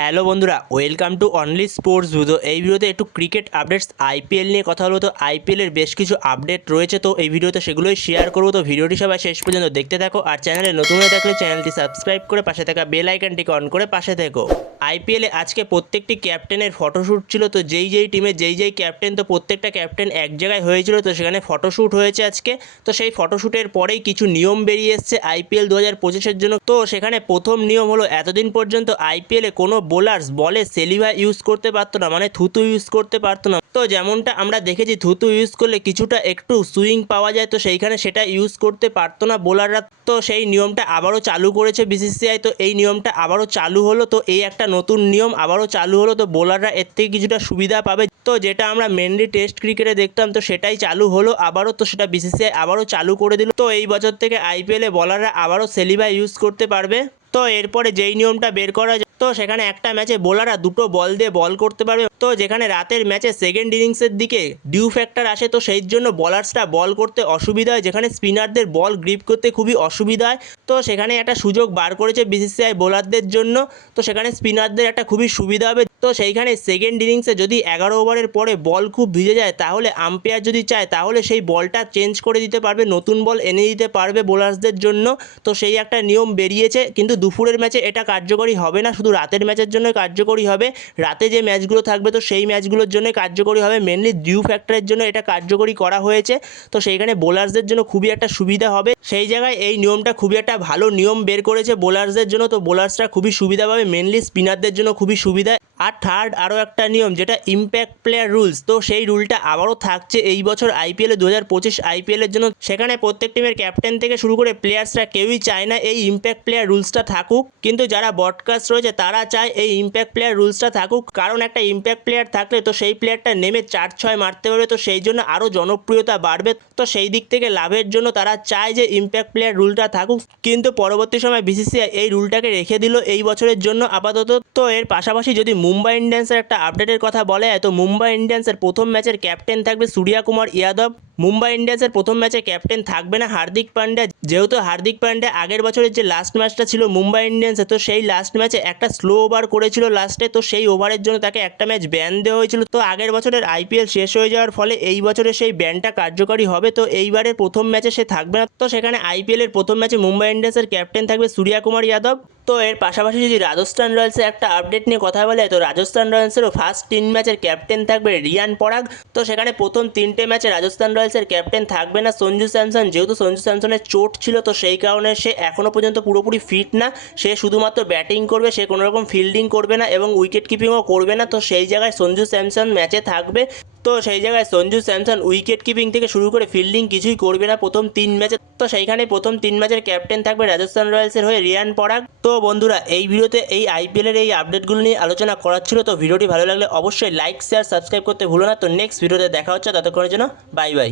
Hello বন্ধুরা, welcome to only sports video. এই ভিডিওতে একটু ক্রিকেট আপডেটস আইপিএল নিয়ে কথা হলো তো আইপিএলের বেশ কিছু আপডেট রয়েছে, তো এই ভিডিওতে সেগুলোই শেয়ার করব। তো ভিডিওটি সবাই শেষ পর্যন্ত দেখতে থাকো আর চ্যানেলে নতুন হয়ে থাকলে চ্যানেলটি সাবস্ক্রাইব করে পাশে থাকা বেল আইকনটিকে অন করে পাশে থেকো। আইপিএলে আজকে প্রত্যেকটি ক্যাপ্টেনের ফটোশ্যুট ছিল, তো যেই যেই টিমে যেই যেই ক্যাপ্টেন তো প্রত্যেকটা ক্যাপ্টেন এক জায়গায় হয়েছিল, তো সেখানে ফটোশ্যুট হয়েছে আজকে। তো সেই ফটোশ্যুটের পরেই কিছু নিয়ম বেরিয়ে এসছে আইপিএল দু হাজার পঁচিশের জন্য। তো সেখানে প্রথম নিয়ম হলো, এতদিন পর্যন্ত আইপিএলে কোনো বোলার্স বলে সেলিভা ইউজ করতে পারতো না মানে থুতু ইউজ করতে পারতো না। তো যেমনটা আমরা দেখেছি, থুতু ইউজ করলে কিছুটা একটু সুইং পাওয়া যায়, তো সেইখানে সেটা ইউজ করতে পারতো না বোলাররা তো সেই নিয়মটা আবারও চালু করেছে বিসিসিআই তো এই নিয়মটা আবারও চালু হলো, তো এই একটা নতুন নিয়ম আবারও চালু হলো, তো বোলাররা এর থেকে কিছুটা সুবিধা পাবে। তো যেটা আমরা মেনলি টেস্ট ক্রিকেটে দেখতাম, তো সেটাই চালু হলো আবারও, তো সেটা বিসিসিআই আবারও চালু করে দিল। তো এই বছর থেকে আইপিএলে বলাররা আবারও সেলিভা ইউজ করতে পারবে। তো এরপরে যেই নিয়মটা বের করা তো সেখানে একটা ম্যাচে বোলাররা দুটো বল দিয়ে বল করতে পারবে তো যেখানে রাতের ম্যাচে সেকেন্ড ইনিংসের দিকে ডিউ ফ্যাক্টর আসে, তো সেই জন্য বলার্সরা বল করতে অসুবিধা হয়। যেখানে স্পিনারদের বল গ্রিপ করতে খুবই অসুবিধা হয়। তো সেখানে একটা সুযোগ বার করেছে বিসিসিআই বোলারদের জন্য। তো সেখানে স্পিনারদের একটা খুবই সুবিধা হবে। তো সেইখানে সেকেন্ড ইনিংসে যদি এগারো ওভারের পরে বল খুব ভিজে যায়, তাহলে আম্পায়ার যদি চায়, তাহলে সেই বলটা চেঞ্জ করে দিতে পারবে, নতুন বল এনে দিতে পারবে বোলার্সদের জন্য। তো সেই একটা নিয়ম বেরিয়েছে, কিন্তু দুপুরের ম্যাচে এটা কার্যকরী হবে না। শুধু রাতের ম্যাচের জন্য কার্যকরী হবে। রাতে যে ম্যাচগুলো থাকবে তো সেই ম্যাচগুলোর জন্য কার্যকরী হবে। মেনলি ডিউ ফ্যাক্টরের জন্য এটা কার্যকরী করা হয়েছে। তো সেইখানে বোলার্সদের জন্য খুবই একটা সুবিধা হবে। সেই জায়গায় এই নিয়মটা খুবই একটা ভালো নিয়ম বের করেছে বোলার্সদের জন্য। তো বোলার্সরা খুবই সুবিধা পাবে মেনলি স্পিনারদের জন্য খুবই সুবিধা। আর থার্ড আরও একটা নিয়ম, যেটা ইম্প্যাক্ট প্লেয়ার রুলস তো সেই রুলটা আবারও থাকছে এই বছর আইপিএলে দু হাজার পঁচিশ আইপিএলের জন্য। সেখানে প্রত্যেক টিমের ক্যাপ্টেন থেকে শুরু করে প্লেয়ার্সরা কেউই চায় না এই ইম্প্যাক্ট প্লেয়ার রুলসটা থাকুক। কিন্তু যারা বডকাস্ট রয়েছে, তারা চায় এই ইম্প্যাক্ট প্লেয়ার রুলসটা থাকুক। কারণ একটা ইম্প্যাক্ট প্লেয়ার থাকলে তো সেই প্লেয়ারটা নেমে চার ছয় মারতে পারবে, তো সেই জন্য আরও জনপ্রিয়তা বাড়বে। তো সেই দিক থেকে লাভের জন্য তারা চায় যে ইম্প্যাক্ট প্লেয়ার রুলটা থাকুক। কিন্তু পরবর্তী সময় বিসিসিআই এই রুলটাকে রেখে দিল এই বছরের জন্য আপাতত। তো এর পাশাপাশি যদি মুম্বাই ইন্ডিয়ান্সের একটা আপডেটের কথা বলে, তো মুম্বাই ইন্ডিয়ান্সের প্রথম ম্যাচের ক্যাপ্টেন থাকবে সূর্যা কুমার ইয়াদব। মুম্বাই ইন্ডিয়ান্সের প্রথম ম্যাচে ক্যাপ্টেন থাকবে না হার্দিক পান্ড্যা যেহেতু হার্দিক পান্ড্যা আগের বছরের যে লাস্ট ম্যাচটা ছিল মুম্বাই ইন্ডিয়ান্সে তো সেই লাস্ট ম্যাচে একটা স্লো ওভার করেছিল লাস্টে তো সেই ওভারের জন্য তাকে একটা ম্যাচ ব্যান দেওয়া হয়েছিল। তো আগের বছরের আইপিএল শেষ হয়ে যাওয়ার ফলে এই বছরে সেই ব্যানটা কার্যকরী হবে। তো এইবারের প্রথম ম্যাচে সে থাকবে না। তো সেখানে আইপিএলের প্রথম ম্যাচে মুম্বাই ইন্ডিয়ান্সের ক্যাপ্টেন থাকবে সূর্যা কুমার যাদব। তো এর পাশাপাশি যদি রাজস্থান রয়্যালসের একটা আপডেট নিয়ে কথা বলে, তো রাজস্থান রয়্যালসেরও ফার্স্ট তিন ম্যাচের ক্যাপ্টেন থাকবে রিয়ান পরাগ। তো সেখানে প্রথম তিনটে ম্যাচে রাজস্থান রয়্যালসের ক্যাপ্টেন থাকবে না, সঞ্জু স্যামসন। যেহেতু সঞ্জু স্যামসনের চোট ছিল, তো সেই কারণে সে এখনও পর্যন্ত পুরোপুরি ফিট না। সে শুধুমাত্র ব্যাটিং করবে, সে কোনো রকম ফিল্ডিং করবে না এবং উইকেট কিপিংও করবে না। তো সেই জায়গায় সঞ্জু স্যামসন ম্যাচে থাকবে। তো সেই জায়গায় সঞ্জু স্যামসন উইকেট কিপিং থেকে শুরু করে ফিল্ডিং কিছুই করবে না প্রথম তিন ম্যাচে তো সেইখানে প্রথম তিন ম্যাচের ক্যাপ্টেন থাকবে রাজস্থান রয়্যালসের হয়ে রিয়ান পরাগ। তো বন্ধুরা, এই ভিডিওতে এই আইপিএলের এই আপডেটগুলো নিয়ে আলোচনা করার ছিল। তো ভিডিওটি ভালো লাগলে অবশ্যই লাইক শেয়ার সাবস্ক্রাইব করতে ভুলো না। তো নেক্সট ভিডিওতে দেখা হচ্ছে, ততক্ষণের জন্য বাই বাই